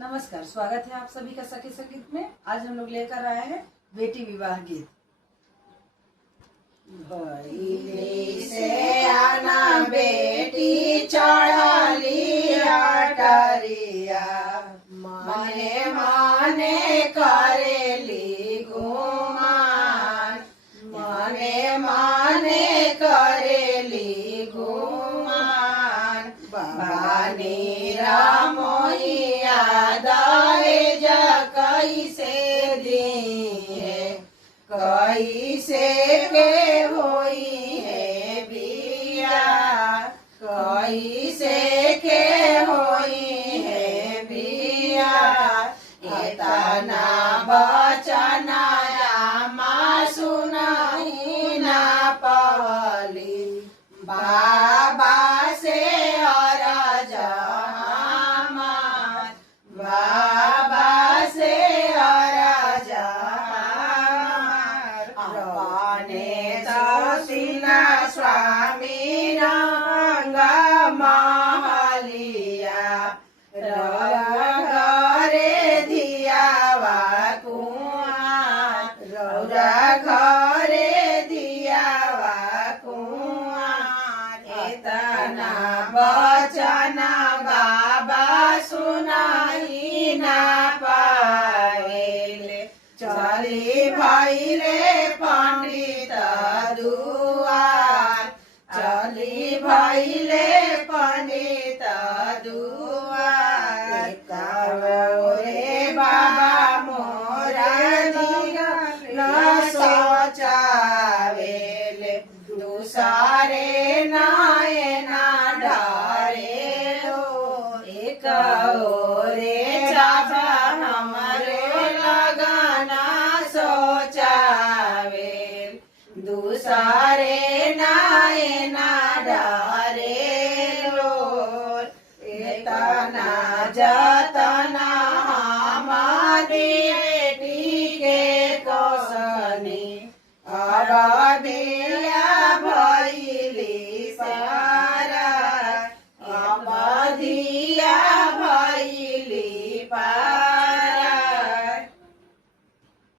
नमस्कार, स्वागत है आप सभी का सखी संगीत में। आज हम लोग लेकर आए हैं बेटी विवाह गीत। भइली से आना बेटी चढ़ली अटरिया, मने मने करेली गुमान, मने मने करेली गुमान। बानी रामोइया दहेज कैसे दिए, कैसे के होई है बिया, कैसे के होई है बिया। इतना बचनाया माँ सुनाई ना पवली, बाबा से अरज हमार, बाबा से अरज हमार। अपने तोसिना स्वामी रंग महलिया, घरे दियावा कुआं, रौरा घरे दियावा कुआं। इतना बचना बाबा सुनाई ना पाएले, चली भइले पंडित दुआर, चली भइले पंडित दुआर। रे बाबा मोरा न सोचावेले, दूसरे नाये ना डरे लो। एक रे चाचा हमारे लगना सोचावे, दूसरे नाये ना डरे